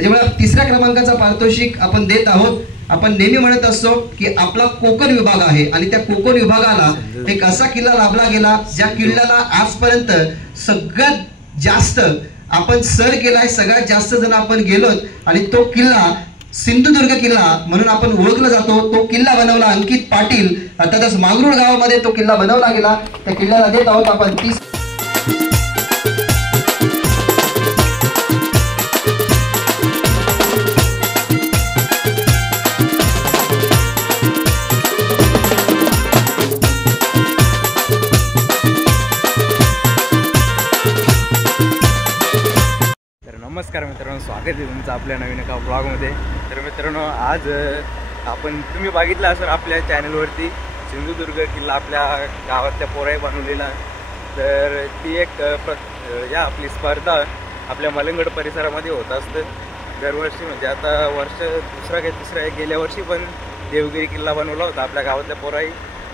त्याच्यामुळे तिसऱ्या क्रमांकाचा पारितोषिक आपण देत आहोत. आपण नेहमी म्हणत असतो की आपला कोकण विभाग आहे आणि त्या कोकण विभागाला एक असा किल्ला लाभला गेला ज्या किल्ल्याला आजपर्यंत सगळ्यात जास्त आपण सर केलाय, सगळ्यात जास्त जण आपण गेलोत आणि तो किल्ला सिंधुदुर्ग किल्ला म्हणून आपण ओळखला जातो. तो किल्ला बनवला अंकित पाटील, अर्थातच मांगरूळ गावामध्ये तो किल्ला बनवला गेला. त्या किल्ल्याला देत आहोत आपण 30. नमस्कार मित्रांनो, स्वागत आहे तुमचं आपल्या नवीन एका ब्लॉगमध्ये. तर मित्रांनो, आज आपण तुम्ही बघितलं असेल आपल्या चॅनलवरती सिंधुदुर्ग किल्ला आपल्या गावातल्या पोराई बनवलेला. तर ती एक या आपली स्पर्धा आपल्या मलंगड परिसरामध्ये होत असतं दरवर्षी. म्हणजे आता वर्ष दुसरा काही तिसरा आहे. गेल्या वर्षी पण देवगिरी किल्ला बनवला होता आपल्या गावातल्या पोराई.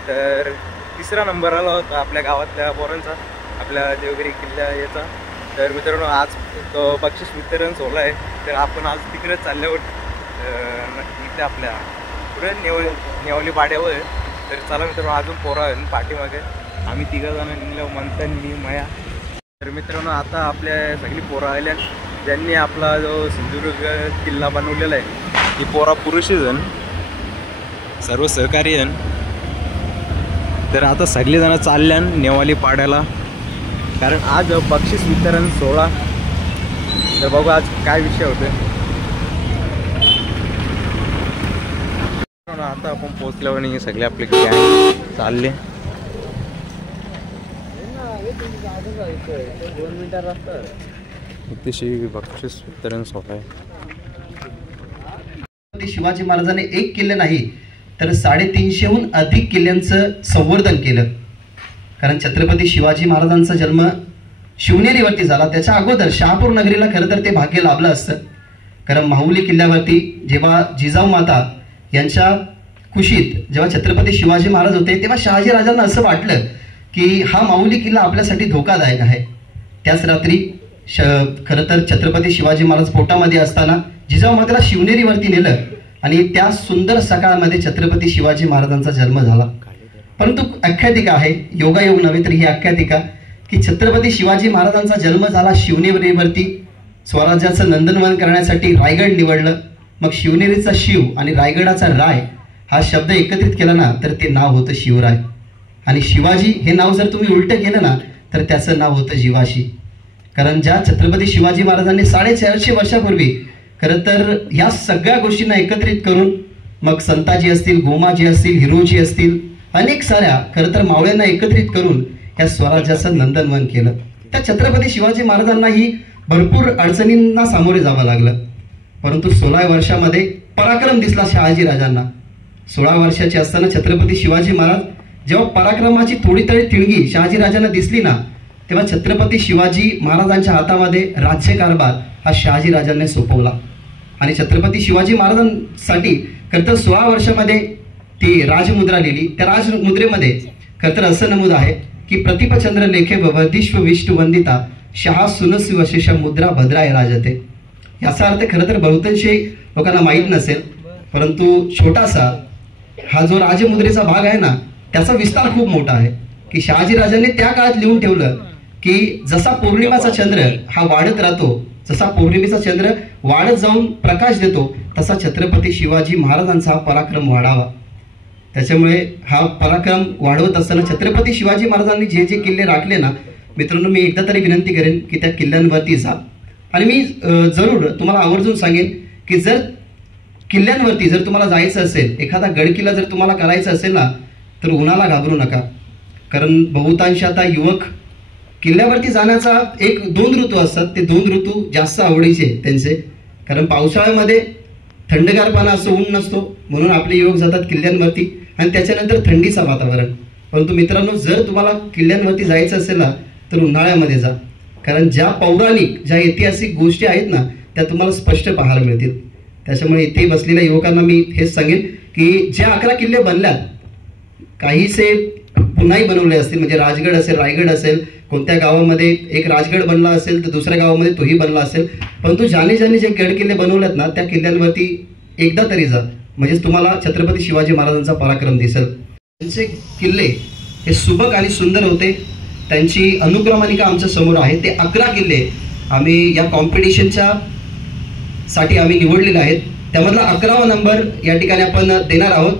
तर तिसरा नंबर आला होता आपल्या गावातल्या पोरांचा आपल्या देवगिरी किल्ला याचा. तर मित्रांनो, आज तो बक्षीस वितरण सोहळा आहे. तर आपण आज तिकडे चालल्यावर इथे आपल्या पुढे नेवली पाड्यावर. तर चला मित्रांनो, अजून पोरं पाठीमागे आम्ही तिघंजण निघलो, मंथन, मी, मया. तर मित्रांनो, आता आपल्या सगळी पोरं आल्या ज्यांनी आपला जो सिंधुदुर्ग किल्ला बनवलेला आहे. ही पोरा पुरुषजण सर्व सहकारी जण. तर आता सगळेजण चालल्या नेवाली पाड्याला, कारण आज बक्षीस वितरण सोहळा. तर बघू आज काय विषय होते. आता आपण पोचल्यावर नाही सगळे आपले गँग चालले. 2 मिनिटात रस्ता इथे बक्षीस वितरण सोहळा आहे. शिवाजी महाराजांनी एक किल्ले नाही तर 350हून अधिक किल्ल्यांचं संवर्धन केलं. कारण छत्रपती शिवाजी महाराजांचा जन्म शिवनेरीवरती झाला. त्याच्या अगोदर शहापूर नगरीला खरं तर ते भाग्य लाभलं असतं. कारण माहुली किल्ल्यावरती जेव्हा जिजाऊ माता यांच्या कुशीत जेव्हा छत्रपती शिवाजी महाराज होते तेव्हा शहाजी राजांना असं वाटलं की हा माहुली किल्ला आपल्यासाठी धोकादायक आहे. त्याच रात्री खरं तर छत्रपती शिवाजी महाराज पोटामध्ये असताना जिजाऊ मातेला शिवनेरीवरती नेलं आणि त्या सुंदर सकाळमध्ये छत्रपती शिवाजी महाराजांचा जन्म झाला. परंतु आख्यातिका आहे, योगायोग नव्हे तर ही आख्यातिका, की छत्रपती शिवाजी महाराजांचा जन्म झाला शिवनेरीवरती. स्वराज्याचं नंदनवन करण्यासाठी रायगड निवडलं. मग शिवनेरीचा शिव आणि रायगडाचा राय हा शब्द एकत्रित केला ना तर ते नाव होतं शिवराय. आणि शिवाजी हे नाव जर तुम्ही उलटं केलं ना तर त्याचं नाव होतं जीवाशी. कारण ज्या छत्रपती शिवाजी महाराजांनी 450 वर्षापूर्वी खरं तर या सगळ्या गोष्टींना एकत्रित करून मग संताजी असतील, गोमाजी असतील, हिरोजी असतील, अनेक साऱ्या खरं तर मावळ्यांना एकत्रित करून या स्वराज्याचं नंदनवन केलं. त्या छत्रपती शिवाजी महाराजांनाही भरपूर अडचणींना सामोरे जावं लागलं. परंतु 16 वर्षामध्ये पराक्रम दिसला शहाजी राजांना. 16 वर्षाचे असताना छत्रपती शिवाजी महाराज जेव्हा पराक्रमाची थोडी तरी तिणगी शहाजी राजांना दिसली ना तेव्हा छत्रपती शिवाजी महाराजांच्या हातामध्ये राज्यकारभार हा शहाजी राजांनी सोपवला. आणि छत्रपती शिवाजी महाराजांसाठी खरं तर 16 वर्षामध्ये ती राजमुद्रा लिहिली. त्या राजमुद्रेमध्ये खरं तर असं नमूद आहे की प्रतिपचंद्र लेखे भवदीश्व विष्णू वंदिता शहा सुनसी वशेष मुद्रा भद्राय राजते. याचा अर्थ खरं तर बहुतांशी लोकांना माहीत नसेल, परंतु छोटासा हा जो राजमुद्रेचा भाग आहे ना त्याचा विस्तार खूप मोठा आहे. की शहाजी राजांनी त्या काळात लिहून ठेवलं की जसा पौर्णिमेचा चंद्र हा वाढत राहतो, जसा पौर्णिमेचा चंद्र वाढत जाऊन प्रकाश देतो तसा छत्रपती शिवाजी महाराजांचा हा पराक्रम वाढावा. त्याच्यामुळे हा पराक्रम वाढवत असताना छत्रपती शिवाजी महाराजांनी जे जे किल्ले राखले ना मित्रांनो, मी एकदा तरी विनंती करेन की त्या किल्ल्यांवरती जा. आणि मी जरूर तुम्हाला आवर्जून सांगेन की जर किल्ल्यांवरती जर तुम्हाला जायचं असेल, एखादा गड किल्ला जर तुम्हाला करायचा असेल ना तर उन्हाला घाबरू नका. कारण बहुतांश आता युवक किल्ल्यावरती जाण्याचा 1-2 ऋतू असतात, ते 2 ऋतू जास्त आवडीचे त्यांचे. कारण पावसाळ्यामध्ये थंडगारपणा असं ऊन नसतो म्हणून आपले युवक जातात किल्ल्यांवरती आणि त्याच्यानंतर थंडीचं वातावरण. परंतु मित्रांनो, जर तुम्हाला किल्ल्यांवरती जायचं असेल ना तर उन्हाळ्यामध्ये जा. कारण ज्या पौराणिक ज्या ऐतिहासिक गोष्टी आहेत ना त्या तुम्हाला स्पष्ट पाहायला मिळतील. त्याच्यामुळे इथे बसलेल्या युवकांना मी हेच सांगेन की जे 11 किल्ले बनल्यात काहीसे पुन्हाही बनवले असतील, म्हणजे राजगड असेल, रायगड असेल, कोणत्या गावामध्ये एक राजगड बनला असेल तर दुसऱ्या गावामध्ये तोही बनला असेल, परंतु ज्याने जे गड किल्ले बनवलेत ना, त्या किल्ल्यांवरती एकदा तरी जा, म्हणजेच तुम्हाला छत्रपती शिवाजी महाराजांचा पराक्रम दिसेल. त्यांचे किल्ले हे सुबक आणि सुंदर होते. त्यांची अनुक्रमणिका आमच्या समोर आहे. ते 11 किल्ले आम्ही या कॉम्पिटिशनच्या साठी आम्ही निवडलेले आहेत. त्यामधला 11वा नंबर या ठिकाणी आपण देणार आहोत.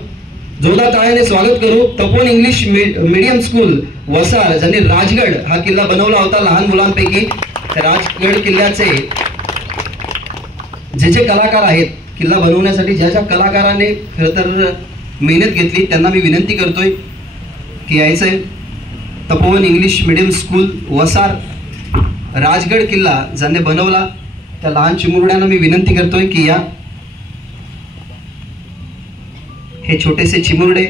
जोरदार टाळ्याने स्वागत करू तपोवन इंग्लिश मीडियम स्कूल वसार, ज्यांनी राजगड हा किल्ला बनवला होता लहान मुलांपैकी. त्या राजगड किल्ल्याचे जे कलाकार आहेत, किल्ला बनवण्यासाठी ज्या कलाकाराने खरं तर मेहनत घेतली, त्यांना मी विनंती करतोय की यायचंय. तपोवन इंग्लिश मीडियम स्कूल वसार, राजगड किल्ला ज्यांनी बनवला त्या लहान चिमुरड्यांना मी विनंती करतोय की या. हे छोटेसे चिमुरडे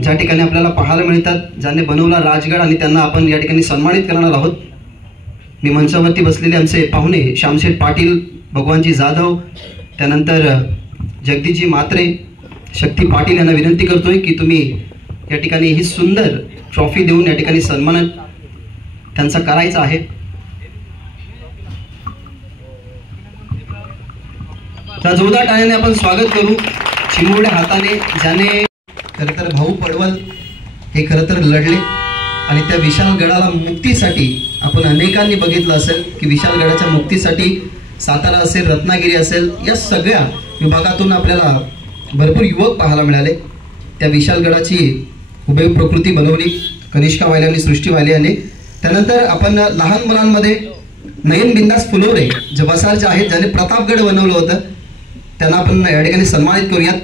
ज्या ठिकाणी आपल्याला पाहायला मिळतात, ज्यांनी बनवला राजगड, आणि त्यांना आपण या ठिकाणी सन्मानित करणार आहोत. मी मंचावरती बसलेले आमचे पाहुणे श्यामशेठ पाटील, भगवानजी जाधव, त्यानंतर जगदीशजी म्हात्रे, शक्ती पाटील यांना विनंती करतोय की तुम्ही या ठिकाणी ही सुंदर ट्रॉफी देऊन या ठिकाणी सन्मान त्यांचा करायचा आहे. त्या जोरदार टाळ्याने आपण स्वागत करू चिमुरड्या हाताने, ज्याने खरं तर भाऊ पडवल हे खरं तर लढले आणि त्या विशाळगडाला मुक्तीसाठी आपण अनेकांनी बघितलं असेल की विशाळगडाच्या मुक्तीसाठी सातारा असेल, रत्नागिरी असेल, या सगळ्या विभागातून आपल्याला भरपूर युवक पाहायला मिळाले. त्या विशाळगडाची हुबेहूब प्रकृती बनवली कनिष्का वाले आणि सृष्टी वाले यांनी. त्यानंतर आपण लहान मुलांमध्ये नयन बिंदास फुलोरे जे वसारचे आहेत, ज्याने प्रतापगड बनवलं होतं, त्यांना आपण या ठिकाणी सन्मानित करूयात.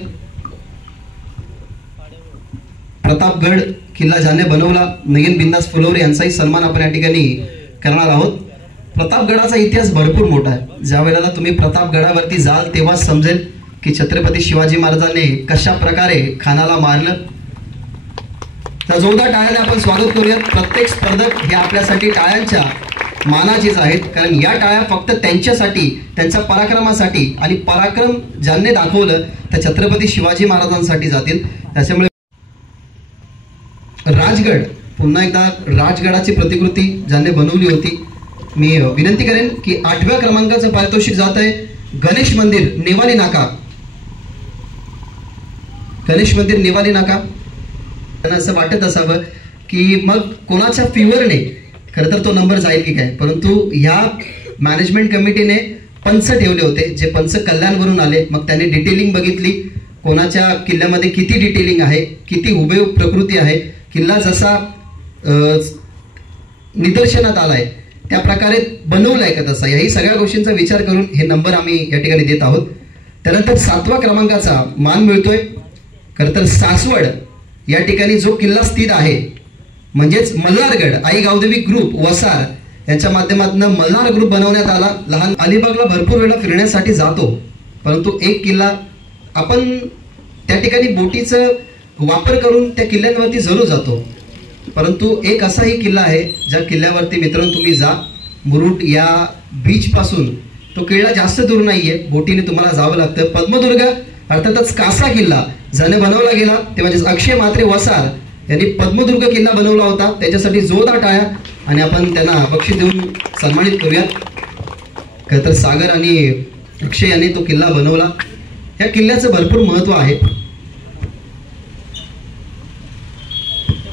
प्रतापगड किल्ला ज्याने बनवला नयन बिंदास फुलोरे यांचाही सन्मान आपण या ठिकाणी करणार आहोत. प्रतापगडाचा इतिहास भरपूर मोठा आहे. ज्या वेळेला तुम्ही प्रतापगडावरती जाल तेव्हा समजेल की छत्रपती शिवाजी महाराजांनी कशा प्रकारे खानाला मारलं. तर जोरदार टाळ्याने आपण स्वागत करूयात. प्रत्येक स्पर्धक हे आपल्यासाठी टाळ्यांच्या मानाचीच आहेत, कारण या टाळ्या फक्त त्यांच्यासाठी, त्यांच्या पराक्रमासाठी, आणि पराक्रम ज्यांनी दाखवलं त्या छत्रपती शिवाजी महाराजांसाठी जातील. त्याच्यामुळे राजगड, पुन्हा एकदा राजगडाची प्रतिकृती ज्यांनी बनवली होती, मी विनंती करेन की 8व्या क्रमांकाचं पारितोषिक जात आहे गणेश मंदिर नेवाली नाका. गणेश मंदिर नेवाली नाका. त्यांना असं वाटत असावं की मग कोणाच्या फिवरने खरं तर तो नंबर जाईल की काय, परंतु ह्या मॅनेजमेंट कमिटीने पंच ठेवले होते, जे पंच कल्याणवरून आले. मग त्यांनी डिटेलिंग बघितली, कोणाच्या किल्ल्यामध्ये किती डिटेलिंग आहे, किती हुबेहूब प्रकृती आहे, किल्ला जसा निदर्शनात आलाय त्या प्रकारे बनवलाय का तसा, याही सगळ्या गोष्टींचा विचार करून हे नंबर आम्ही या ठिकाणी देत आहोत. त्यानंतर 7व्या क्रमांकाचा मान मिळतोय खरं तर सासवड या ठिकाणी जो किल्ला स्थित आहे, म्हणजेच मल्हारगड. आई गावदेवी ग्रुप वसार यांच्या माध्यमातून मल्हार ग्रुप बनवण्यात आला. लहान अलिबागला भरपूर वेळा फिरण्यासाठी जातो, परंतु एक किल्ला आपण त्या ठिकाणी बोटीचा वापर करून त्या किल्ल्यांवरती जरूर जातो, परंतु एक असाही किल्ला आहे ज्या किल्ल्यावरती मित्रांनो तुम्ही जा. मुरुड या बीच पासून तो किल्ला जास्त दूर नाहीये, बोटीने तुम्हाला जावं लागतं. पद्मदुर्ग अर्थातच कासा किल्ला ज्याने बनवला गेला ते म्हणजे अक्षय म्हात्रे वसार यांनी पद्मदुर्ग किल्ला बनवला होता. त्याच्यासाठी जोरदार टाळ्या आणि आपण त्यांना बक्षीस देऊन सन्मानित करूयात. खरं तर सागर आणि अक्षय यांनी तो किल्ला बनवला. या किल्ल्याचं भरपूर महत्व आहे.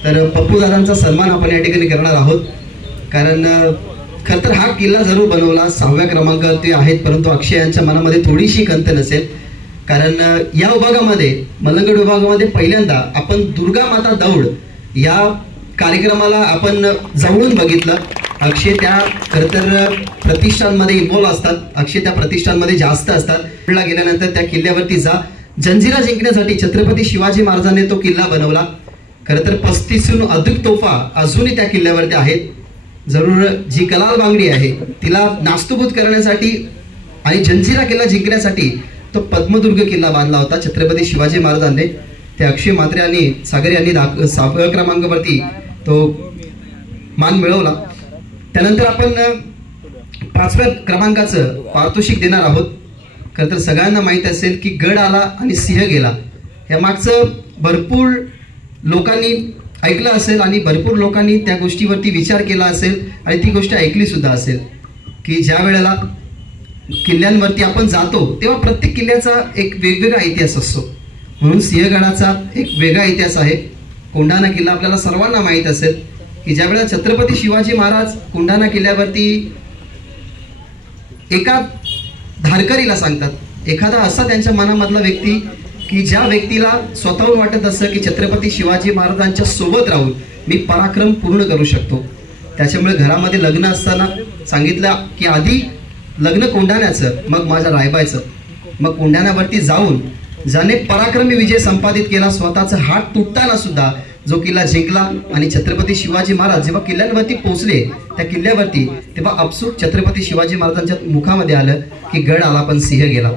तर पप्पू दादांचा सन्मान आपण या ठिकाणी करणार आहोत, कारण खरं तर हा किल्ला जरूर बनवला. 6व्या क्रमांकावरती आहेत, परंतु अक्षय यांच्या मनामध्ये थोडीशी खंत नसेल, कारण या विभागामध्ये मलंगड विभागामध्ये पहिल्यांदा आपण दुर्गा माता दौड या कार्यक्रमाला आपण जवळून बघितलं. अक्षय त्या खरं तर प्रतिष्ठानमध्ये इन्व्हॉल्व असतात, अक्षय त्या प्रतिष्ठानमध्ये जास्त असतात. गेल्यानंतर त्या किल्ल्यावरती जा. जंजिरा जिंकण्यासाठी छत्रपती शिवाजी महाराजांनी तो किल्ला बनवला. खरं तर 35हून अधिक तोफा अजूनही त्या किल्ल्यावरती आहेत. जरूर जी कलाल बांगडी आहे तिला नास्तूभूत करण्यासाठी आणि जंजिरा किल्ला जिंकण्यासाठी तो पद्मदुर्ग किल्ला बांधला होता छत्रपती शिवाजी महाराजांनी. ते अक्षय म्हात्रे आणि सागर यांनी 7व्या क्रमांकावरती तो मान मिळवला. त्यानंतर आपण 5व्या क्रमांकाचं पारितोषिक देणार आहोत. खरं तर सगळ्यांना माहीत असेल की गड आला आणि सिंह गेला, या मागचं भरपूर लोकांनी ऐकलं असेल आणि भरपूर लोकांनी त्या गोष्टीवरती विचार केला असेल आणि ती गोष्ट ऐकली सुद्धा असेल की ज्या वेळेला किल्ल्यांवरती आपण जातो तेव्हा प्रत्येक किल्ल्याचा एक वेगवेगळा इतिहास असतो. म्हणून सिंहगडाचा एक वेगळा इतिहास आहे. कोंढाणा किल्ला आपल्याला सर्वांना माहीत असेल की ज्या वेळेला छत्रपती शिवाजी महाराज कोंढाणा किल्ल्यावरती एका धारकरीला सांगतात, एखादा असा त्यांच्या मनामधला व्यक्ती की ज्या व्यक्तीला स्वतःहून वाटत असं की छत्रपती शिवाजी महाराजांच्या सोबत राहून मी पराक्रम पूर्ण करू शकतो. त्याच्यामुळे घरामध्ये लग्न असताना सांगितलं की आधी लग्न कोंढाण्याचं, मग माझ्या रायबायचं. मग कोंढाण्यावरती जाऊन ज्याने पराक्रमी विजय संपादित केला, स्वतःचा हात तुटताना सुद्धा जो किल्ला जिंकला. आणि छत्रपती शिवाजी महाराज जेव्हा किल्ल्यांवरती पोहोचले त्या किल्ल्यावरती, तेव्हा आपसूक छत्रपती शिवाजी महाराजांच्या मुखामध्ये आलं की गड आला पण सिंह गेला.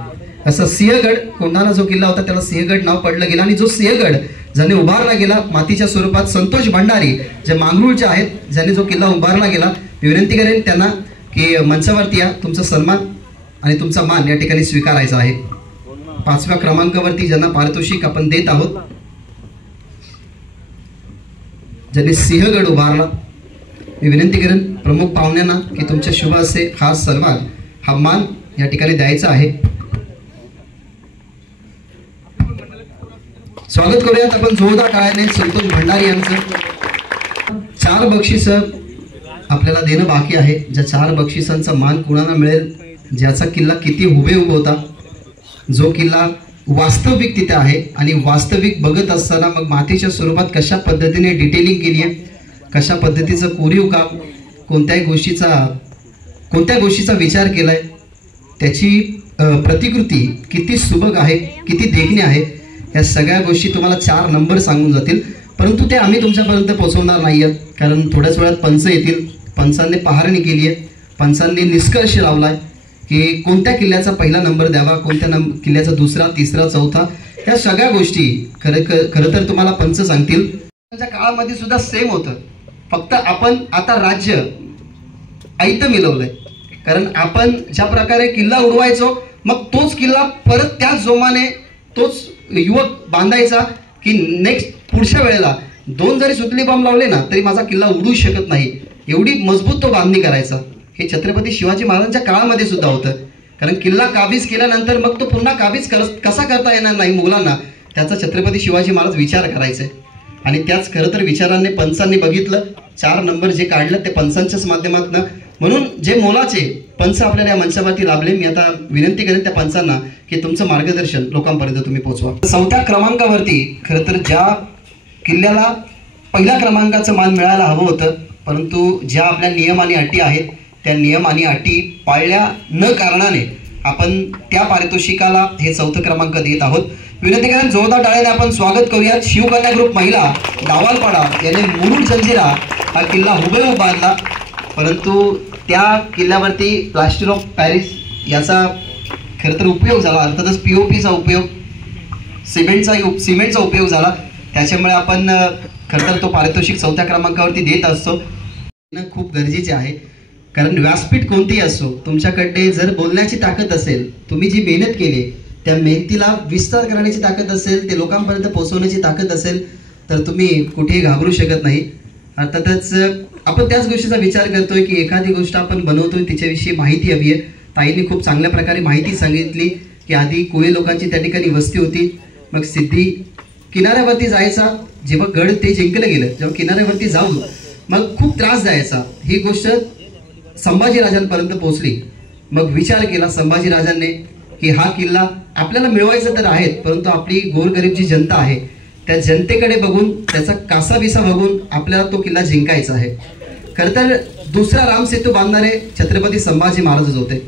असं सिंहगड, कोंढाणा जो किल्ला होता त्याला सिंहगड नाव पडलं गेलं. आणि जो सिंहगड ज्याने उभारला गेला मातीच्या स्वरूपात, संतोष भंडारी जे मांगरूळचे आहेत, ज्याने जो किल्ला उभारला गेला, मी विनंती करेन त्यांना की मंचावरती या, तुमचा सन्मान आणि तुमचा मान या ठिकाणी स्वीकारायचा आहे. 5व्या क्रमांकावरती ज्यांना पारितोषिक आपण देत आहोत, ज्यांनी सिंहगड उभारला, मी विनंती करेन प्रमुख पाहुण्यांना की तुमच्या शुभ हस्ते हा सन्मान, हा मान या ठिकाणी द्यायचा आहे. स्वागत करूयात आपण जोरदार टाळ्याने संतोष भंडारी यांचं. 4 बक्षीस आपल्याला देणं बाकी आहे. ज्या 4 बक्षिसांचा मान कुणाला मिळेल, ज्याचा किल्ला किती हुबेहूब होता, जो किल्ला वास्तविक तिथे आहे आणि वास्तविक बघत असताना मग मातीच्या स्वरूपात कशा पद्धतीने डिटेलिंग केली आहे, कशा पद्धतीचं कोरीव काम, कोणत्या गोष्टीचा विचार केलाय, त्याची प्रतिकृती किती सुबक आहे, किती देखणी आहे, या सगळ्या गोष्टी तुम्हाला 4 नंबर सांगून जातील. परंतु ते आम्ही तुमच्यापर्यंत पोहोचवणार नाही आहोत, कारण थोड्याच वेळात पंच येतील. पंचांनी पाहणी केली आहे, पंचांनी निष्कर्ष लावलाय की कोणत्या किल्ल्याचा पहिला नंबर द्यावा, कोणत्या किल्ल्याचा दुसरा, तिसरा, चौथा, या सगळ्या गोष्टी खरं तर तुम्हाला पंच सांगतील. त्या काळामध्ये सुद्धा सेम होतं, फक्त आपण आता राज्य ऐतं मिळवलंय. कारण आपण ज्या प्रकारे किल्ला उडवायचो, मग तोच किल्ला परत त्याच जोमाने तोच युवक बांधायचा की नेक्स्ट पुढच्या वेळेला 2 जरी सुतली बॉम्ब लावले ना तरी माझा किल्ला उडू शकत नाही, एवढी मजबूत तो बांधणी करायचा. हे छत्रपती शिवाजी महाराजांच्या काळामध्ये सुद्धा होतं. कारण किल्ला काबीज केल्यानंतर मग तो पुन्हा काबीज कसा करता येणार नाही मुघलांना, त्याचा छत्रपती शिवाजी महाराज विचार करायचे. आणि त्याच खरं तर विचारांनी पंचांनी बघितलं, 4 नंबर जे काढलं ते पंचांच्याच माध्यमातून. म्हणून जे मोलाचे पंच आपल्याला या मंचावरती लाभले, मी आता विनंती करेन त्या पंचांना की तुमचं मार्गदर्शन लोकांपर्यंत तुम्ही पोहोचवा. 4थ्या क्रमांकावरती खरं तर ज्या किल्ल्याला पहिल्या क्रमांकाचं मान मिळायला हवं होतं, परंतु ज्या आपल्या नियम आणि अटी आहेत त्या नियम आणि अटी पाळल्या न कारणाने आपण त्या पारितोषिकाला हे 4था क्रमांक देत आहोत. विनंती करेन जोरदार टाळ्याने आपण स्वागत करूयात. शिवकन्या ग्रुप महिला दावालपाडा याने मुरुड जंजिरा हा किल्ला हुबेहूब बांधला, परंतु त्या किल्ल्यावरती प्लास्टर ऑफ पॅरिस याचा खरं तर उपयोग झाला, अर्थातच POPचा उपयोग, सिमेंटचा उपयोग झाला. त्याच्यामुळे आपण खरं तर तो पारितोषिक 4थ्या क्रमांकावरती देत असतो. खूप गरजेचे आहे, कारण व्यासपीठ कोणतीही असो, तुमच्याकडे जर बोलण्याची ताकद असेल, तुम्ही जी मेहनत केली त्या मेहनतीला विस्तार करण्याची ताकद असेल, ते लोकांपर्यंत पोहोचवण्याची ताकद असेल, तर तुम्ही कुठेही घाबरू शकत नाही. अर्थातच आपण त्याच गोष्टीचा विचार करतोय की एखादी गोष्ट आपण बनवतोय तिच्याविषयी माहिती हवी आहे. ताईंनी खूप चांगल्या प्रकारे माहिती सांगितली की आधी कोळी लोकांची त्या ठिकाणी वस्ती होती, मग सिद्धी किनाऱ्यावरती जायचा, जेव्हा गड ते जिंकलं गेलं, जेव्हा किनाऱ्यावरती जाऊन मग खूप त्रास द्यायचा. ही गोष्ट संभाजीराजांपर्यंत पोहोचली. मग विचार केला संभाजीराजांनी की हा किल्ला आपल्याला मिळवायचा तर आहेत, परंतु आपली गोरगरीब जी जनता आहे त्या जनतेकडे बघून, त्याचा कासाविसा बघून आपल्याला तो किल्ला जिंकायचा आहे. खरं तर दुसरा रामसेतू बांधणारे छत्रपती संभाजी महाराजच होते.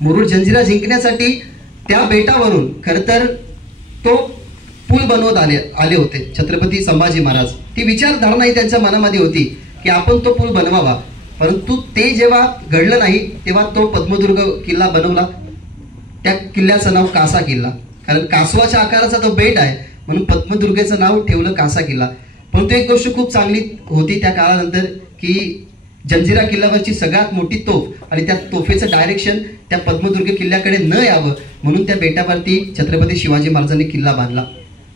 मुरुड जंजिरा जिंकण्यासाठी त्या बेटावरून खरं तर तो पूल बनवत आले होते छत्रपती संभाजी महाराज. ती विचारधारणाही त्यांच्या मनामध्ये होती की आपण तो पूल बनवावा, परंतु ते जेव्हा घडलं नाही तेव्हा तो पद्मदुर्ग किल्ला बनवला. त्या किल्ल्याचं नाव कासा किल्ला, कारण कासवाच्या आकाराचा तो बेट आहे म्हणून पद्मदुर्गेचं नाव ठेवलं कासा किल्ला. परंतु एक गोष्ट खूप चांगली होती त्या काळानंतर की जंजिरा किल्ल्यावरची सगळ्यात मोठी तोफ आणि त्या तोफेचं डायरेक्शन त्या पद्मदुर्ग किल्ल्याकडे न यावं म्हणून त्या बेटावरती छत्रपती शिवाजी महाराजांनी किल्ला बांधला.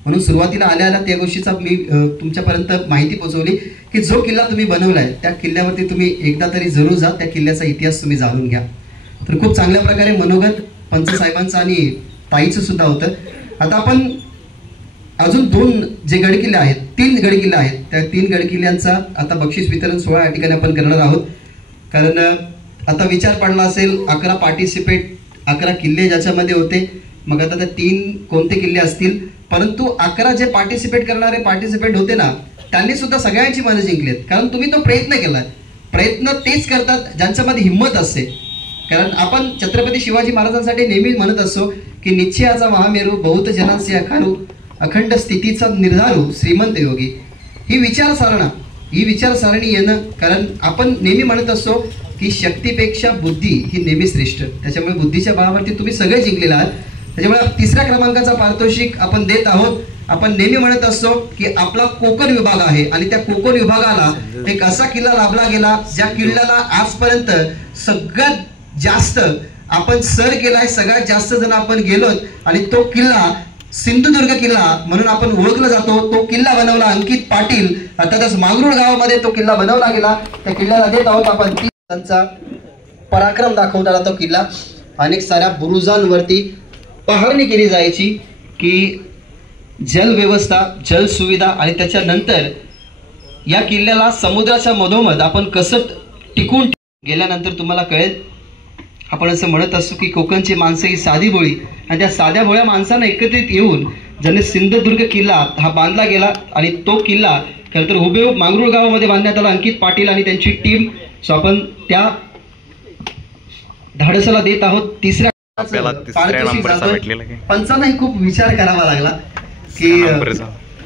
म्हणून सुरुवातीला आल्या त्या गोष्टीचा मी तुमच्यापर्यंत माहिती पोहोचवली की जो किल्ला तुम्ही बनवलाय त्या किल्ल्यावरती तुम्ही एकदा तरी जरूर जा, त्या किल्ल्याचा इतिहास तुम्ही जाणून घ्या. तर खूप चांगल्या प्रकारे मनोगत पंच साहेबांचं आणि ताईचं सुद्धा होतं. आता आपण अजून 2 जे गडकिल्ले आहेत, 3 गडकिल्ले आहेत, त्या 3 गडकिल्ल्यांचा आता बक्षीस वितरण सोहळा या ठिकाणी आपण करणार आहोत. कारण आता विचार पडला असेल 11 पार्टिसिपेट 11 किल्ले ज्याच्यामध्ये होते, मग आता त्या 3 कोणते किल्ले असतील. परंतु 11 जे करणारे पार्टिसिपेंट होते ना, त्यांनी सुद्धा सगळ्यांची मनं जिंकलीत. कारण तुम्ही तो प्रयत्न केलाय. प्रयत्न तेच करतात ज्यांच्यामध्ये हिंमत असते. कारण आपण छत्रपती शिवाजी महाराजांसाठी नेहमी म्हणत असतो की निश्चयाचा महामेरू बहुत जनांचे अखारू अखंड स्थितीचा निर्धारू श्रीमंत योगी. ही विचारसरणी येणं, कारण आपण नेहमी म्हणत असतो की शक्तीपेक्षा बुद्धी ही नेहमी श्रेष्ठ. त्याच्यामुळे बुद्धीच्या बळावरती तुम्ही सगळे जिंकलेला आहात. त्याच्यामुळे 3ऱ्या क्रमांकाचा पारितोषिक आपण देत आहोत. आपण नेहमी म्हणत असतो की आपला कोकण विभाग आहे आणि त्या कोकण विभागाला एक असा किल्ला लाभला गेला ज्या किल्ल्याला आजपर्यंत सगळ्यात जास्त आपण सर केलाय, सगळ्यात जास्त जण आपण गेलोत आणि तो किल्ला सिंधुदुर्ग किल्ला म्हणून आपण ओळखला जातो. तो किल्ला बनवला अंकित पाटील, अर्थातच मांगरूळ गावामध्ये तो किल्ला बनवला गेला. त्या किल्ल्याला देत आहोत आपण त्यांचा पराक्रम दाखवणारा तो किल्ला. अनेक साऱ्या बुरुजांवरती पहारणी केली जायची की जल व्यवस्था, जल सुविधा आणि त्याच्यानंतर या किल्ल्याला समुद्राच्या मधोमध आपण कसं टिकून गेल्यानंतर तुम्हाला कळेल. आपण असं म्हणत असतो की कोकणची माणसं ही साधी भोळी, आणि त्या साध्या भोळ्या माणसांना एकत्रित येऊन ज्याने सिंधुदुर्ग किल्ला हा बांधला गेला आणि तो किल्ला खरं तर हुबेहूब मांगरूळ गावामध्ये बांधण्यात आला. अंकित पाटील आणि त्यांची टीम. सो आपण त्या धाडसाला देत आहोत. 3ऱ्या पंचांनाही खूप विचार करावा लागला की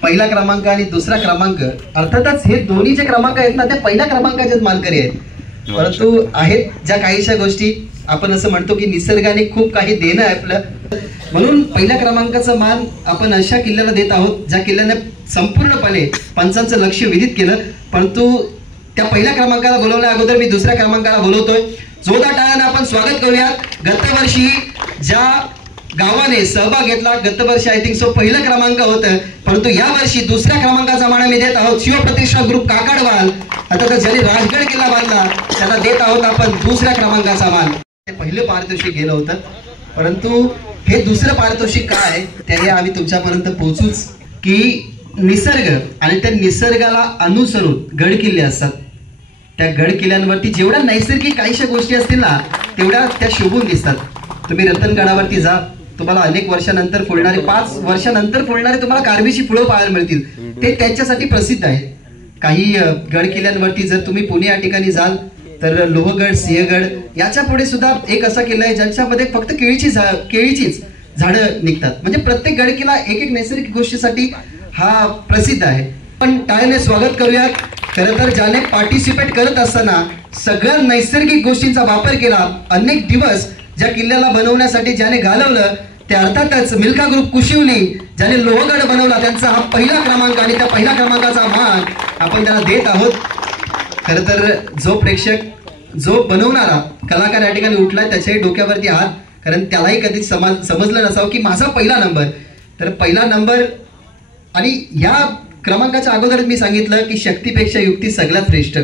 पहिला क्रमांक आणि 2रा क्रमांक. अर्थातच हे दोन्ही जे क्रमांक आहेत ना ते पहिल्या क्रमांकाचेच मानकरी आहेत. परंतु आहेत ज्या काहीशा गोष्टी आपण असं म्हणतो की निसर्गाने खूप काही देणं आहे आपलं, म्हणून पहिल्या क्रमांकाचा मान आपण अशा किल्ल्याला देत आहोत ज्या किल्ल्याने संपूर्णपणे पंचांचं लक्ष विदित केलं. परंतु त्या पहिल्या क्रमांकाला बोलवल्या अगोदर मी 2ऱ्या क्रमांकाला बोलवतोय. जोरदार टाळ्याने आपण स्वागत करूयात. गतवर्षी ज्या गावाने सहभाग घेतला, गतवर्षी आय थिंक सो पहिला क्रमांक होतं, परंतु या वर्षी 2ऱ्या क्रमांकाचा मान मी देत आहोत शिवप्रतिष्ठा ग्रुप काकडवाल. आता ज्यांनी राजगड किल्ला बांधला त्याला देत आहोत आपण 2ऱ्या क्रमांकाचा मान. ते पहिलं पारितोषिक गेलं होतं, परंतु हे 2रं पारितोषिक काय ते आम्ही तुमच्यापर्यंत पोहोचूच की निसर्ग आणि त्या निसर्गाला अनुसरून गड किल्ले असतात. त्या गड किल्ल्यांवरती जेवढ्या नैसर्गिक काहीशा गोष्टी असतील ना तेवढ्या त्या शोभून दिसतात. तुम्ही रतनगडावरती जा, तुम्हाला अनेक वर्षानंतर फुलणारे 5 वर्षानंतर फुलणारे तुम्हाला कार्बीची फुलं पाहायला मिळतील. ते त्याच्यासाठी प्रसिद्ध आहे. काही गड किल्ल्यांवरती जर तुम्ही पुणे या ठिकाणी जाल तर लोहगड, सिंहगड याच्या पुढे सुद्धा एक असा किल्ला आहे ज्यांच्यामध्ये फक्त केळीचीच झाडं निघतात. म्हणजे प्रत्येक गड किल्ला एक नैसर्गिक गोष्टीसाठी हा प्रसिद्ध आहे. पण टाळ्याने स्वागत करूयात. खरं तर ज्याने पार्टिसिपेट करत असताना सगळ्या नैसर्गिक गोष्टींचा वापर केला, अनेक दिवस ज्या किल्ल्याला बनवण्यासाठी ज्याने घालवलं ते अर्थातच मिल्खा ग्रुप कुशिवली, ज्याने लोहगड बनवला त्यांचा हा पहिला क्रमांक आणि त्या पहिल्या क्रमांकाचा मान आपण त्यांना देत आहोत. खरं तर जो प्रेक्षक, जो बनवणारा कलाकार या ठिकाणी उठलाय त्याच्याही डोक्यावरती हात, कारण त्यालाही कधीच समजलं नसावं की माझा पहिला नंबर. तर पहिला नंबर आणि या क्रमांकाच्या अगोदरच मी सांगितलं की शक्तीपेक्षा युक्ती सगळ्यात श्रेष्ठ.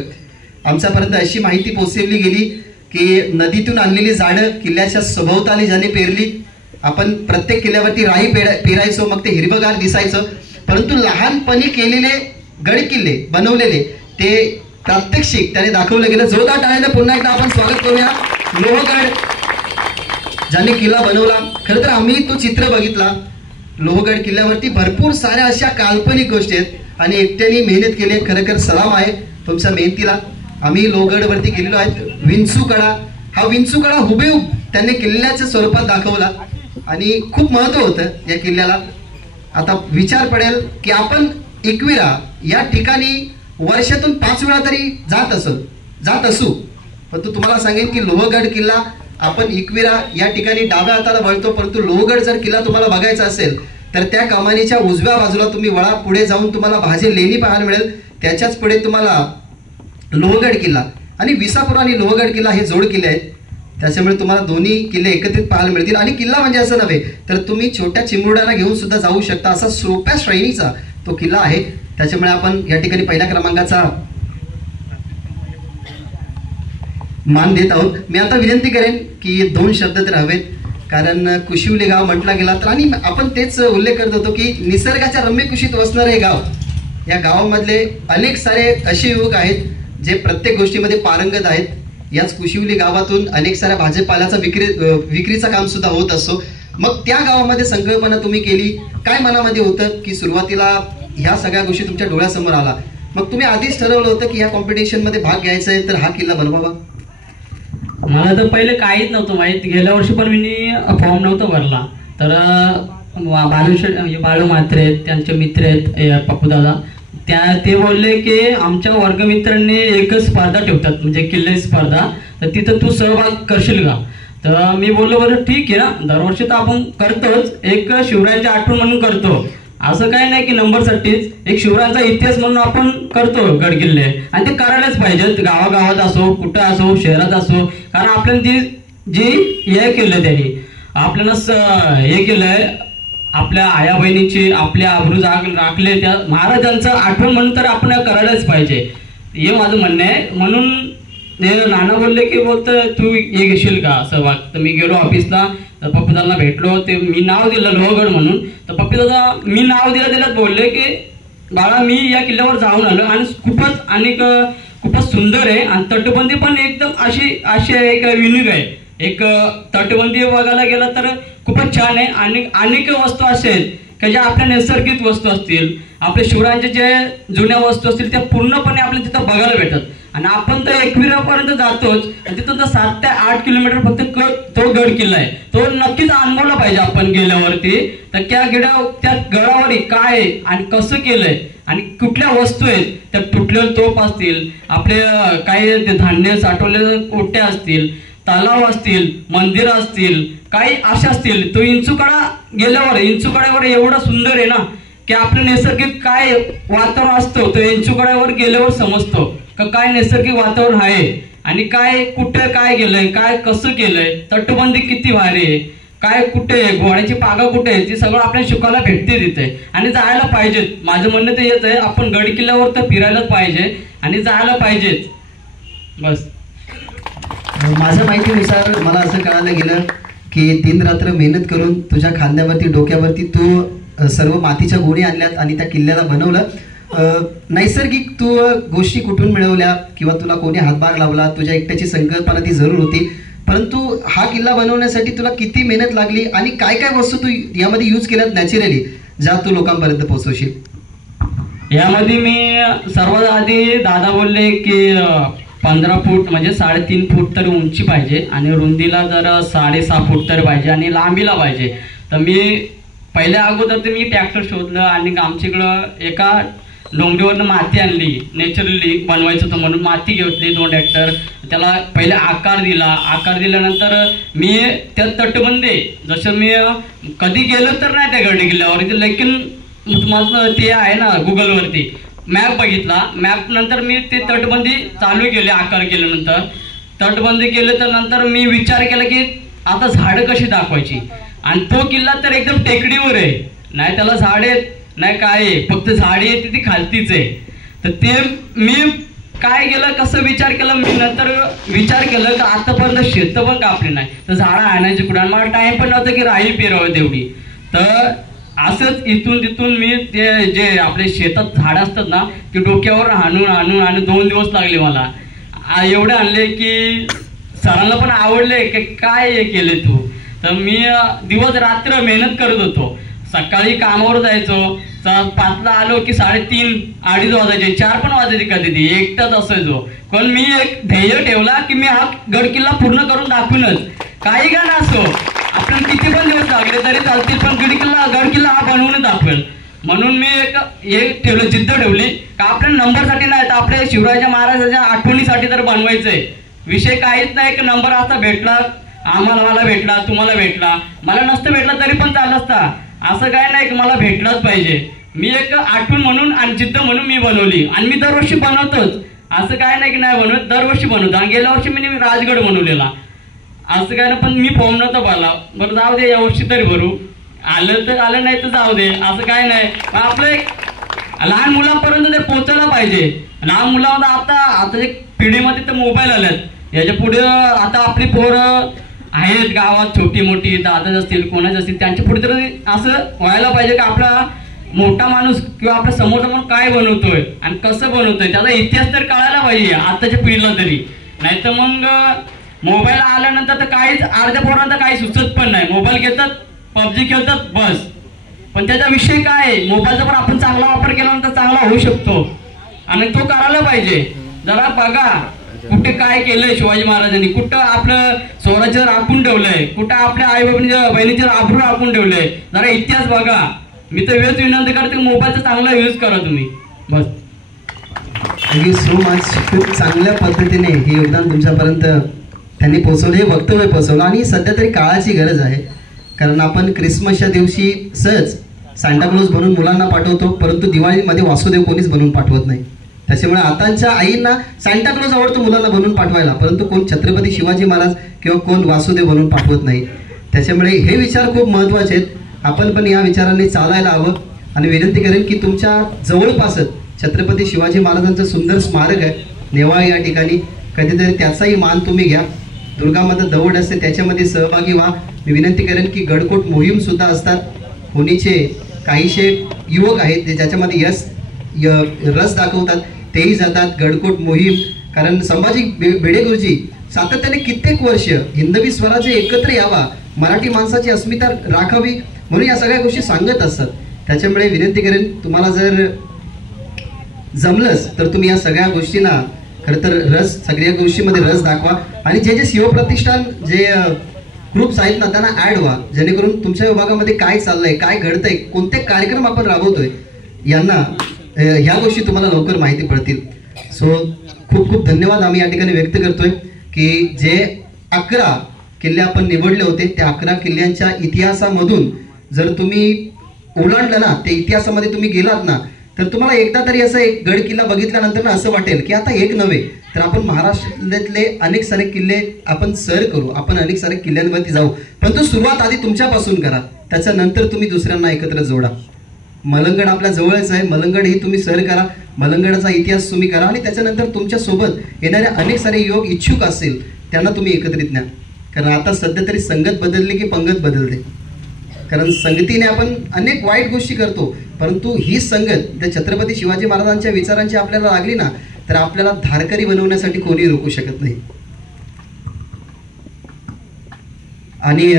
आमच्यापर्यंत अशी माहिती पोहोचवली गेली की नदीतून आणलेली झाडं किल्ल्याच्या सभोवताली ज्याने पेरली, आपण प्रत्येक किल्ल्यावरती राई पेरायचो, मग ते हिरवगार दिसायचं. परंतु लहानपणी केलेले गड किल्ले बनवलेले ते प्रात्यक्षिक त्याने दाखवलं गेलं. जोरदार टाळ्याने पुन्हा एकदा आपण स्वागत करूया. लोहगड ज्याने किल्ला बनवला, खरं तर आम्ही तो चित्र बघितला. लोहगड किल्ल्यावरती भरपूर साऱ्या अशा काल्पनिक गोष्टी आहेत आणि एकट्याने मेहनत केली. खरं सलाम आहे तुमच्या मेहनतीला. आम्ही लोहगडवरती गेलेलो आहेत. विंचूकडा, हा विंचूकडा हुबेहूब त्यांनी किल्ल्याच्या स्वरूपात दाखवला आणि खूप महत्व होतं या किल्ल्याला. आता विचार पडेल की आपण एकविरा या ठिकाणी वर्षातून 5 वेळा तरी जात असू, परंतु तुम्हाला सांगेन की लोहगड किल्ला आपण एकविरा या ठिकाणी डाव्या हाताला वळतो, परंतु लोहगड जर किल्ला तुम्हाला बघायचा असेल तर त्या कमानीच्या उजव्या बाजूला तुम्ही वळा, पुढे जाऊन तुम्हाला भाजे लेणी पाहायला मिळेल. त्याच्याच पुढे तुम्हाला लोहगड किल्ला आणि विसापूर आणि लोहगड किल्ला हे जोड किल्ले आहेत. त्याच्यामुळे तुम्हाला दोन्ही किल्ले एकत्रित पाहायला मिळतील. आणि किल्ला म्हणजे असं नव्हे तर तुम्ही छोट्या चिमुरड्यांना घेऊन सुद्धा जाऊ शकता, असा सोप्या श्रेणीचा तो किल्ला आहे. त्याच्यामुळे आपण या ठिकाणी पहिल्या क्रमांकाचा मान देत आहोत. मी आता विनंती करेन की 2 शब्द तर हवेत, कारण कुशिवली गाव म्हटला गेला तर, आणि आपण तेच उल्लेख करत होतो की निसर्गाच्या रम्य कुशीत वसणारे हे गाव, या गावामधले अनेक सारे असे युवक आहेत जे प्रत्येक गोष्टीमध्ये पारंगत आहेत. याच कुशिवली गावातून अनेक साऱ्या भाजीपाल्याचा विक्रीचा काम सुद्धा होत असतो. मग त्या गावामध्ये संकल्पना तुम्ही केली, काय मनामध्ये होतं की सुरुवातीला ह्या सगळ्या गोष्टी तुमच्या डोळ्यासमोर आला, मग तुम्ही आधीच ठरवलं होतं की ह्या कॉम्पिटिशनमध्ये भाग घ्यायचा आहे तर हा किल्ला बनवावा? मला तर पहिले काहीच नव्हतं माहीत. गेल्या वर्षी पण मी फॉर्म नव्हता भरला, तर बाळू म्हात्रे त्यांचे मित्र आहेत पप्पूदादा, ते बोलले की आमच्या वर्गमित्रांनी एकच स्पर्धा ठेवतात म्हणजे किल्ले स्पर्धा, तर तिथं तू सहभाग करशील का? तर मी बोललो बरं ठीक आहे ना, दरवर्षी तर आपण करतोच, एक शिवरायांची आठवण म्हणून करतो, असं काही नाही की नंबरसाठीच, एक शिवरायांचा इतिहास म्हणून आपण करतो गड किल्ले, आणि ते करायलाच पाहिजेत, गावागावात असो कुठं असो शहरात असो. कारण आपल्याला जी हे केलं त्यांनी आपल्याला हे केलंय, आपल्या आया बहिणीची आपल्या आबरू राखले, त्या महाराजांचं आठवण म्हणून तर आपण करायलाच पाहिजे, हे माझं म्हणणं आहे. म्हणून नाना बोलले की बोलतं तू हे घेशील का सहभाग? तर मी गेलो ऑफिसला, तर पप्पूदादांना भेटलो, ते मी नाव दिलं लोहगड म्हणून, तर पप्पूदादा मी नाव दिलं बोलले की बाळा मी या किल्ल्यावर जाऊन आलो आणि खूपच सुंदर आहे, आणि तटबंदी पण एकदम अशी आहे, एक युनिक आहे, एक तटबंदी बघायला गेला तर खूपच छान आहे. आणि अनेक वस्तू असेल की ज्या आपल्या नैसर्गिक वस्तू असतील, आपल्या शिवरायांच्या जे जुन्या वस्तू असतील त्या पूर्णपणे आपल्याला तिथं बघायला भेटतात. आणि आपण तर 21पर्यंत जातोच, आणि तिथं तर 7 ते 8 किलोमीटर फक्त तो गड किल्ला आहे, तो नक्कीच अनुभवला पाहिजे आपण गेल्यावरती. तर त्या गडावर काय आहे आणि कसं केलंय आणि कुठल्या वस्तू आहेत, त्या तुटलेले तोफ असतील, आपले काही धान्य साठवलेले कोटे असतील, तलाव असतील, मंदिर असतील, काही अशा असतील. तो इंचुकडा गेल्यावर इंचुकड्यावर एवढा सुंदर आहे ना की आपलं नैसर्गिक काय वातावरण असतं तो इंचुकड्यावर गेल्यावर समजतो का काय नैसर्गिक वातावरण आहे, आणि काय कुठे काय गेलंय, काय कसं केलंय, तटबंदी किती भारी आहे, काय कुठे घोड्याची पागा कुठे आहे, ती सगळं आपल्याला शिकायला भेटते तिथे. आणि जायला पाहिजेत, माझं म्हणणं तर येत आहे आपण गड किल्ल्यावर तर फिरायलाच पाहिजे आणि जायला पाहिजेच. बस माझ्या माहितीनुसार मला असं कळायला गेलं की 3 रात्र मेहनत करून तुझ्या खांद्यावरती डोक्यावरती तू सर्व मातीच्या गोणी आणल्यात आणि त्या किल्ल्याला बनवलं. नैसर्गिक तू गोष्टी कुठून मिळवल्या किंवा तुला कोणी हातभार लावला, तुझ्या एकट्याची संकल्पना ती जरूर होती, परंतु हा किल्ला बनवण्यासाठी तुला किती मेहनत लागली आणि काय काय वस्तू तू यामध्ये यूज केल्यात नॅचरली ज्या तू लोकांपर्यंत पोहोचवशील? यामध्ये मी सर्वात आधी दादा बोलले की 15 फूट म्हणजे 3.5 फूट तर उंची पाहिजे, आणि रुंदीला जर 6.5 फूट तर पाहिजे, आणि लांबीला पाहिजे. तर मी पहिल्या अगोदर तर मी ट्रॅक्टर शोधलं, आणि आमच्याकडं एका डोंगरीवरनं माती आणली, नॅचरली बनवायचं होतं म्हणून माती घेतली 2 ट्रॅक्टर, त्याला पहिले आकार दिल्यानंतर मी त्या तटबंदी जसं मी कधी गेलो तर नाही त्या गड किल्ल्यावर, लेकिन माझं ते आहे ना गुगलवरती मॅप बघितला, मॅप नंतर मी ते तटबंदी चालू केली. आकार केल्यानंतर तटबंदी केलं तर नंतर मी विचार केला की आता झाडं कशी दाखवायची, आणि तो किल्ला तर एकदम टेकडीवर आहे, नाही त्याला झाडे नाही काय आहे, फक्त झाडी आहे ती खालतीच आहे. तर ते मी काय केलं, कसं विचार केला, मी नंतर विचार केलं की आतापर्यंत शेतं पण कापली नाही तर झाडं आणायची कुठं, मला टाइम पण नव्हतं की राई पेरावं तेवढी. तर असंच इथून तिथून मी ते जे आपले शेतात झाडं असतात ना ते डोक्यावर आणून 2 दिवस लागले मला, एवढे आणले की सरांना पण आवडले की काय हे केले तू. तर मी दिवस रात्र मेहनत करत होतो, सकाळी कामावर जायचो, 5ला आलो की 3:30-2:30 वाजायचे, 4 पण वाजायचे कधी, एकटाच असायचो. पण मी एक ध्येय ठेवला की मी हा गड किल्ला पूर्ण करून दाखवूनच, काही का ना असो आपल्याला किती पण दिवस लागले तरी चालतील, पण गड किल्ला हा बनवून दाखवेल. म्हणून मी एक ठेवलं, जिद्द ठेवली का आपल्या नंबरसाठी नाही तर आपल्या शिवराज महाराजांच्या आठवणीसाठी तर बनवायचंय. विषय काहीच नाही की नंबर आता भेटला मला भेटला, तुम्हाला भेटला, मला नसतं भेटला तरी पण चालत असता, असं काय नाही की मला भेटलाच पाहिजे. मी एक आठवण म्हणून आणि जिद्द म्हणून मी बनवली, आणि मी दरवर्षी बनवतोच, असं काय नाही की नाही बनवत, दरवर्षी बनवतो. आणि गेल्या वर्षी मी राजगड बनवलेला, असं काय ना, पण मी फॉर्म नव्हता भरला. बरं जाऊ दे, या वर्षी तरी भरू. आलं तर आलं, नाही तर जाऊ दे, असं काय नाही. आपलं एक लहान मुलांपर्यंत ते पोहोचायला पाहिजे. लहान मुलांना आता जे पिढीमध्ये तर मोबाईल आल्यात, याच्या पुढे आता आपली पोरं आहेत गावात छोटी मोठी, दादा असतील कोणाचे असतील, त्यांच्या पुढे तर असं व्हायला पाहिजे की आपला मोठा माणूस किंवा आपल्या समोरचा माणूस काय बनवतोय आणि कसं बनवतोय, त्याचा इतिहास तर कळायला पाहिजे आताच्या पिढीला तरी. नाही तर मग मोबाईल आल्यानंतर तर काहीच, अर्ध्या पोरांना काही सुचत पण नाही. मोबाईल घेतात, पबजी खेळतात, बस. पण त्याचा विषय काय आहे, मोबाईलचा पण आपण चांगला वापर केल्यानंतर चांगला होऊ शकतो आणि तो करायला पाहिजे. जरा बघा कुठे काय केलंय शिवाजी महाराजांनी, कुठं आपलं स्वराज्य राखून ठेवलंय, कुठं आपल्या आई बहिणीच्या आबरू राखून ठेवलंय. जरा इतिहास बघा. मी तर वेळच विनंती करते, मोबाईलचा चांगला यूज करा तुम्ही, बस. Thank you so much. खूप चांगल्या पद्धतीने हे योगदान तुमच्यापर्यंत त्यांनी पोहोचवलं, हे वक्तव्य पोहोचवलं. आणि सध्या तरी काळाची गरज आहे, कारण आपण क्रिसमसच्या दिवशी सहज सांताक्लॉज बनवून मुलांना पाठवतो, परंतु दिवाळीमध्ये वासुदेव कोणीच बनवून पाठवत नाही. त्याच्यामुळे आताच्या आईंना सांताक्लॉज आवडतो मुलांना बनवून पाठवायला, परंतु कोण छत्रपती शिवाजी महाराज किंवा कोण वासुदेव बनवून पाठवत नाही. त्याच्यामुळे हे विचार खूप महत्त्वाचे आहेत. आपण पण या विचारांनी चालायला हवं. आणि विनंती करेन की तुमच्या जवळपासच छत्रपती शिवाजी महाराजांचं सुंदर स्मारक आहे नेवाळी या ठिकाणी, कधीतरी त्याचाही मान तुम्ही घ्या. दुर्गामाता दौड असते, त्याच्यामध्ये सहभागी व्हा. मी विनंती करेन की गडकोट मोहीम सुद्धा असतात. होनीचे काहीशे युवक आहेत जे ज्याच्यामध्ये रस दाखवतात, तेही जातात. गडकोट मोहीम, कारण संभाजी भिडे गुरुजी सातत्याने कित्येक वर्ष हिंदवी स्वराज्य एकत्र यावा, मराठी माणसाची अस्मिता राखावी म्हणून या सगळ्या गोष्टी सांगत असतात. त्याच्यामुळे विनंती करेन, तुम्हाला जर जमलंच तर तुम्ही या सगळ्या गोष्टींना खरं तर रस, सगळ्या गोष्टीमध्ये रस दाखवा. आणि जे जे शिवप्रतिष्ठान जे ग्रुप्स आहेत ना, त्यांना ॲड व्हा, जेणेकरून तुमच्या विभागामध्ये काय चाललंय, काय घडतंय, कोणते कार्यक्रम आपण राबवतोय, यांना ह्या गोष्टी तुम्हाला लवकर माहिती पडतील. सो खूप खूप धन्यवाद आम्ही या ठिकाणी व्यक्त करतोय की जे 11 किल्ले आपण निवडले होते, त्या 11 किल्ल्यांच्या इतिहासामधून जर तुम्ही ओलांडलं ना, त्या इतिहासामध्ये तुम्ही गेलात ना, तर तुम्हाला एकदा तरी असं एक गड किल्ला बघितल्यानंतर ना असं वाटेल की आता एक नव्हे तर आपण महाराष्ट्रातले अनेक सारे किल्ले आपण सर करू, आपण अनेक सारे किल्ल्यांवरती जाऊ. पण तो सुरुवात आधी तुमच्यापासून करा, त्याच्यानंतर तुम्ही दुसऱ्यांना एकत्र जोडा. मलंगड आपल्या जवळच आहे, मलंगड ही तुम्ही सर करा, मलंगडाचा इतिहास तुम्ही करा आणि त्याच्यानंतर तुमच्या सोबत येणारे अनेक सारे युवक इच्छुक असतील त्यांना तुम्ही एकत्रित न्या. कारण आता सध्या तरी संगत बदलली की पंगत बदलते. कारण संगतीने आपण अनेक वाईट गोष्टी करतो, परंतु ही संगत त्या छत्रपती शिवाजी महाराजांच्या विचारांची आपल्याला लागली ना, तर आपल्याला धारकरी बनवण्यासाठी कोणी रोखू शकत नाही. आणि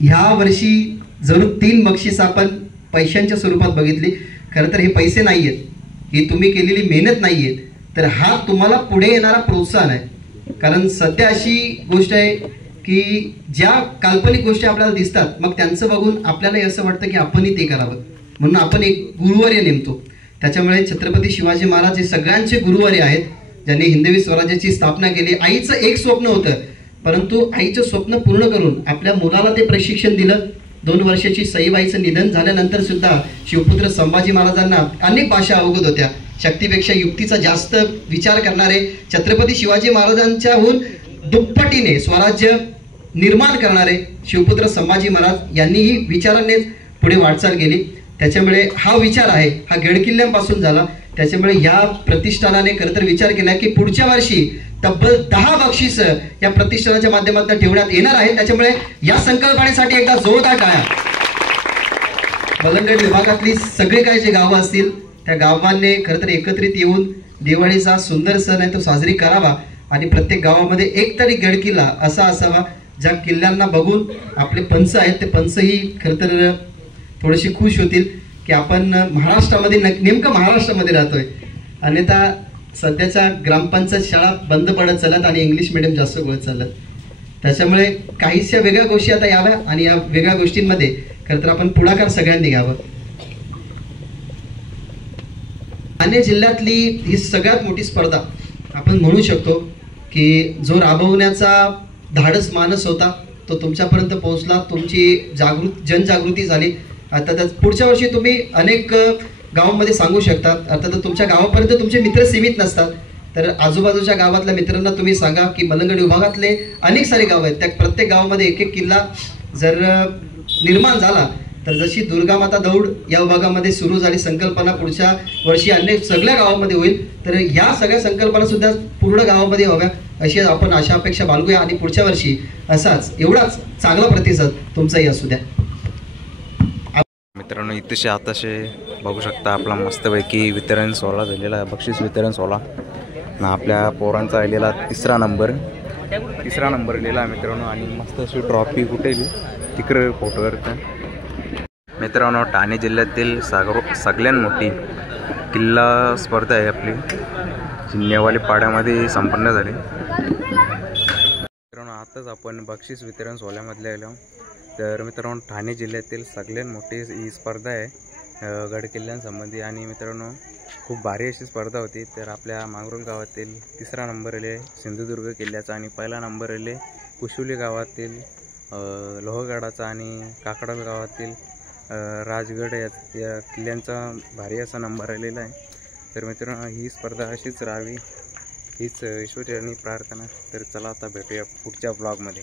ह्या वर्षी जरूर 3 बक्षीस आपण पैशांच्या स्वरूपात बघितली. खरं तर हे पैसे नाही आहेत, ही तुम्ही केलेली मेहनत नाही आहे, तर हा तुम्हाला पुढे येणारा प्रोत्साहन आहे. कारण सध्या अशी गोष्ट आहे की ज्या काल्पनिक गोष्टी आपल्याला दिसतात, मग त्यांचं बघून आपल्याला असं वाटतं की आपणही ते करावं, म्हणून आपण एक गुरुवर्य नेमतो. त्याच्यामुळे छत्रपती शिवाजी महाराज हे सगळ्यांचे गुरुवर्य आहेत, ज्यांनी हिंदवी स्वराज्याची स्थापना केली. आईचं एक स्वप्न होतं, परंतु आईचं स्वप्न पूर्ण करून आपल्या मुलाला ते प्रशिक्षण दिलं. 2 वर्षाची सईबाईचं निधन झाल्यानंतर सुद्धा शिवपुत्र संभाजी महाराजांना अनेक भाषा अवगत होत्या. शक्तीपेक्षा युक्तीचा जास्त विचार करणारे छत्रपती शिवाजी महाराजांच्याहून दुप्पटीने स्वराज्य निर्माण करणारे शिवपुत्र संभाजी महाराज यांनीही विचारांनी पुढे वाटचाल केली. त्याच्यामुळे हा विचार आहे हा गडकिल्ल्यांपासून झाला. त्याच्यामुळे या प्रतिष्ठानाने खरं तर विचार केला की पुढच्या वर्षी तब्बल 10 बक्षीस या प्रतिष्ठानाच्या माध्यमातून ठेवण्यात येणार आहे. त्याच्यामुळे या संकल्पनेसाठी एकदा जोरदार टाळ्या. मलंगड विभागातली सगळे काय जे गावं असतील त्या गावांनी खरं तर एकत्रित येऊन दिवाळीचा सुंदर सण आहे तो साजरी करावा. आणि प्रत्येक गावामध्ये एक तरी गडकिल्ला असा असावा ज्या किल्ल्यांना बघून आपले पंच आहेत ते पंचही खरं तर थोडेसे खुश होतील की आपण महाराष्ट्रामध्ये नेमकं महाराष्ट्रामध्ये राहतोय. अन्यथा सध्याच्या ग्रामपंचायत शाळा बंद पडत चालत आणि इंग्लिश मिडियम जास्त गोळत चालत. त्याच्यामुळे काहीशा वेगळ्या गोष्टी आता याव्या आणि या वेगळ्या गोष्टींमध्ये खरं तर आपण पुढाकार सगळ्यांनी घ्यावं. ठाणे जिल्ह्यातली ही सगळ्यात मोठी स्पर्धा आपण म्हणू शकतो की जो राबवण्याचा धाडस मानस होता तो तुमच्यापर्यंत पोहोचला. तुमची जनजागृती झाली. आता पुढच्या वर्षी तुम्ही अनेक गावांमध्ये सांगू शकता. अर्थात तुमच्या गावापर्यंत तुमचे मित्र सीमित नसतात, तर आजूबाजूच्या गावातल्या मित्रांना तुम्ही सांगा की मलंगड विभागातले अनेक सारे गाव आहेत, त्या प्रत्येक गावामध्ये एक एक किल्ला जर निर्माण झाला तर जशी दुर्गामाता दौड या विभागामध्ये सुरू झाली संकल्पना, पुढच्या वर्षी अनेक सगळ्या गावामध्ये होईल. तर या सगळ्या संकल्पना सुद्धा पूर्ण गावामध्ये व्हाव्या अशी आपण आशा अपेक्षा बाळगूया आणि पुढच्या वर्षी असाच एवढाच चांगला प्रतिसाद तुमचाही असू द्या. मित्रांनो इथेशे आताशे बघू शकता आपला मस्तपैकी वितरण सोहळा झालेला आहे, बक्षीस वितरण सोहळा ना आपल्या पोरांचा आलेला तिसरा नंबर लिहिला मित्रांनो. आणि मस्त अशी ट्रॉफी कुठे तिकडं फोटो करतं. मित्रांनो ठाणे जिल्ह्यातील सगळ्यात मोठी किल्ला स्पर्धा आहे आपली नेवाली पाड्यामध्ये संपन्न झाली. मित्रांनो आताच आपण बक्षीस वितरण सोहळ्यामधले आलो. तर मित्रांनो ठाणे जिल्ह्यातील सगळ्यात मोठी ही स्पर्धा आहे गड किल्ल्यांसंबंधी. आणि मित्रांनो खूप भारी अशी स्पर्धा होती. तर आपल्या मांगरोळ गावातील तिसरा नंबर आले सिंधुदुर्ग किल्ल्याचा आणि पहिला नंबर आले कुशुली गावातील लोहगडाचा आणि काकडाल गावातील राजगड या किल्ल्यांचा भारी असा नंबर आलेला आहे. तर मित्रांनो ही स्पर्धा अशीच राहावी हीच ईश्वरी प्रार्थना. तर चला आता भेटूया पुढच्या ब्लॉगमध्ये.